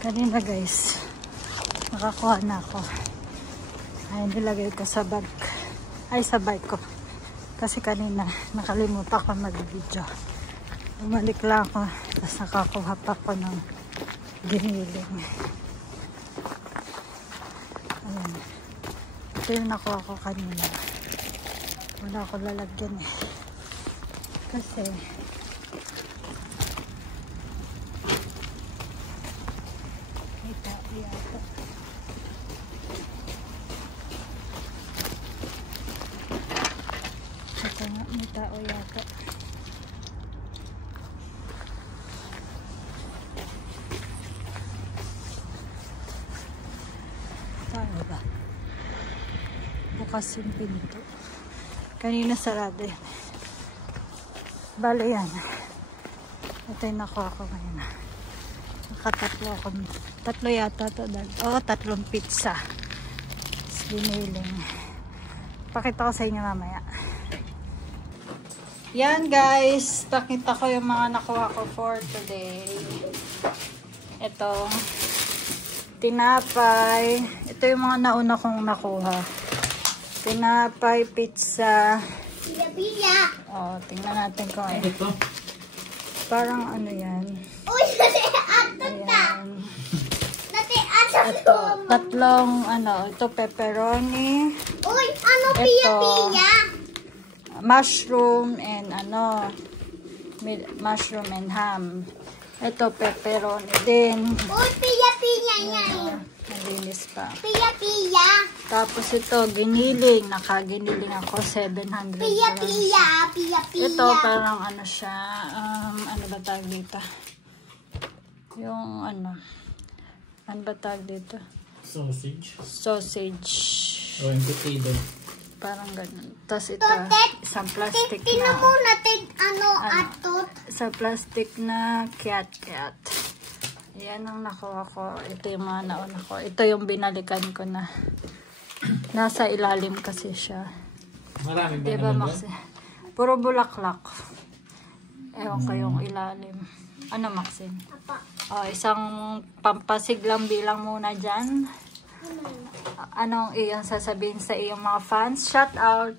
Kanina guys, nakakuha na ako. Ay, nilagay ko sa bag. Ay, sa bike ko. Kasi kanina, nakalimutan ko mag-video. Umalik lang ako. Tapos nakakuha pa ako ng giniling. Ayan. Ito yung nakuha ko kanina. Wala ko lalagyan eh. Kasi ito yata. Ito nga, may tao yata. Tao ba? Bukas yung pinto. Kanina sarado yan. Bale yan. Ito yung nakuha ko ngayon. Nakatatlo ako. Tatlo yata ito. Oo, tatlong pizza. Giniling. Pakita ko sa inyo mamaya. Yan guys. Pakita ko yung mga nakuha ko for today. Ito. Tinapay. Ito yung mga nauna kong nakuha. Tinapay, pizza. Pila. Oh, tingnan natin kung ano. Ito. Parang ano yan. Uy, nati ato ta. Nati ato. Ito, tatlong ano, ito pepperoni. Uy, ano pila? Mushroom and ano, mushroom and ham. Ito pepperoni din. Uy, pila yan. Nalinis pa. Pila. Tapos ito, giniling. Nakaginiling ako, 700 grams. Pila. Ito, parang ano siya, ano ba tawag dito? Yung ano ba tawag dito? Sausage. O, yung potato. Parang ganun. Tapos ito, isang plastic Tingnan na, mo natin atot. sa plastic na cat. Yan ang nakuha ko. Ito yung mga nauna ko. Ito yung binalikan ko na. Nasa ilalim kasi siya. Marami ba Diba, naman Maxi? Puro bulaklak. Ewan ko yung ilalim. Ano, Maxine? Oh, isang pampasiglang bilang muna dyan. Anong iyong sasabihin sa iyong mga fans? Shout out.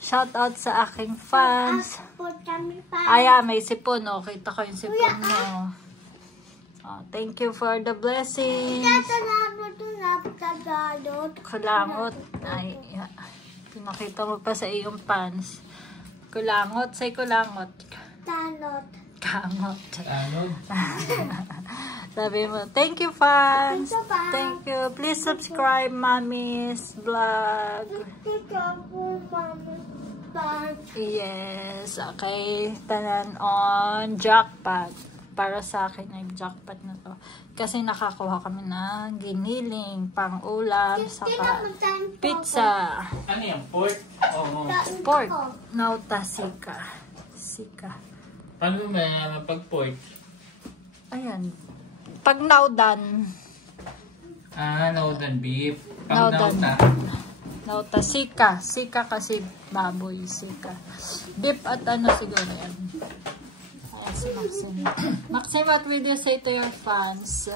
Shout out sa aking fans. Aya, may sipon. Oh, kita ko yung sipon mo. Oh, thank you for the blessings. Kulangot. Ay, pinakita mo pa sa iyong fans. Kulangot. Say kulangot. Kangot. Sabi mo, thank you fans. Thank you. Please subscribe Mommy's vlog. Yes. Okay. Tanan on jackpot. Para sa akin ay jackpot na to. Kasi nakakuha kami ng giniling, pang ulam, saka pizza. Ano yan? Pork? Oo. Pork. Nauta sika. Paano may pag-pork? Ayan. Pag naudan. Nautan beef. Pag nauta. Nauta sika. Sika kasi baboy. Sika. Beef at ano siguro yan. Si Maxine. Maxine, what will you say to your fans?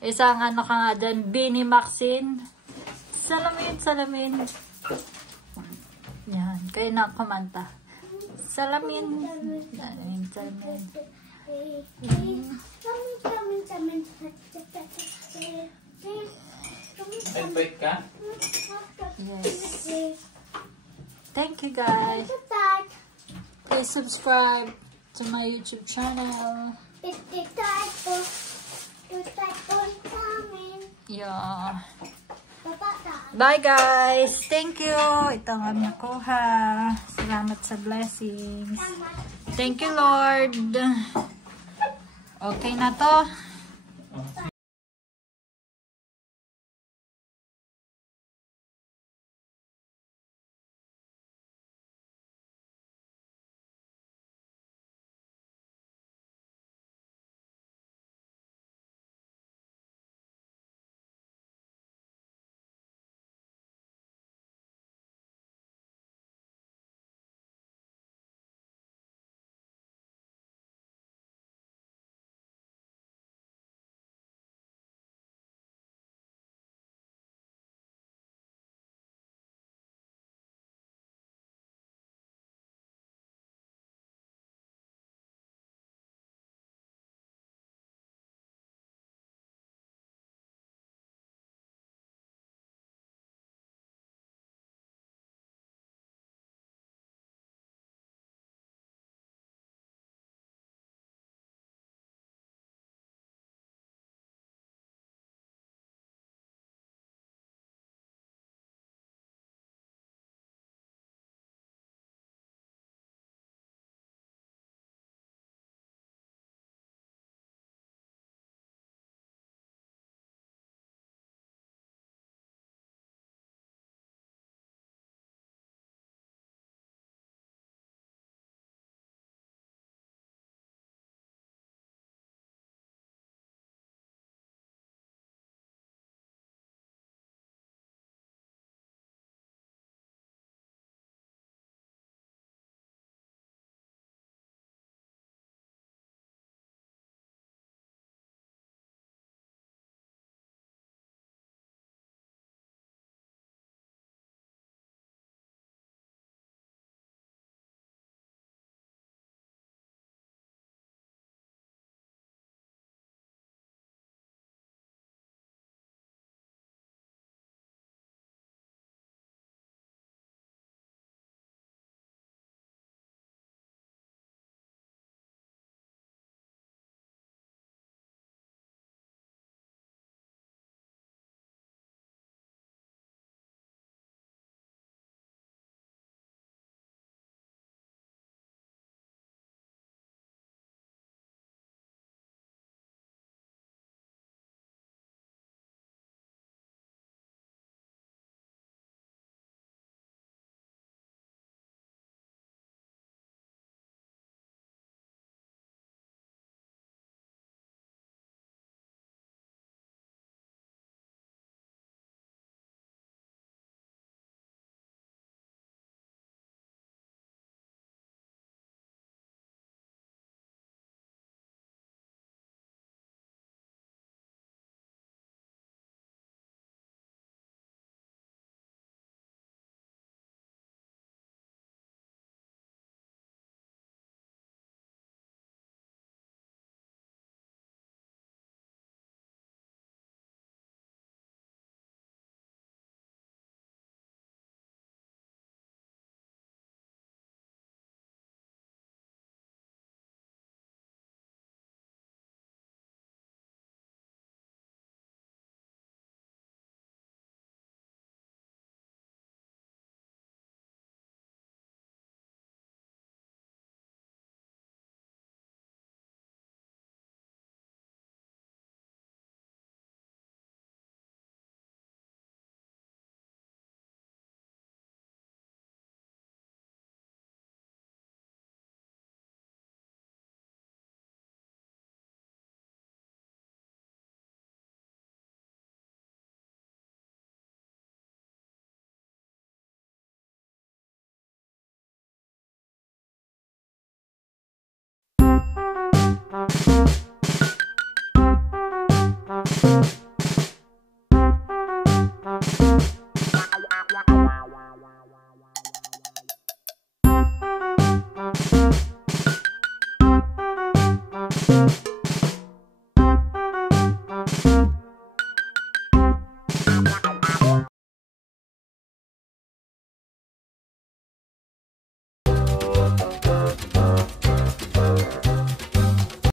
Isang ano ka nga dyan, Bini Maxine. Salamin. Yan, kayo na kumanta. Salamin. Nag-break ka? Yes. Thank you guys. Please subscribe to my YouTube channel. Yeah. Bye guys. Thank you. Ito ang aming nakuha. Salamat sa blessings. Thank you Lord. Okay na to.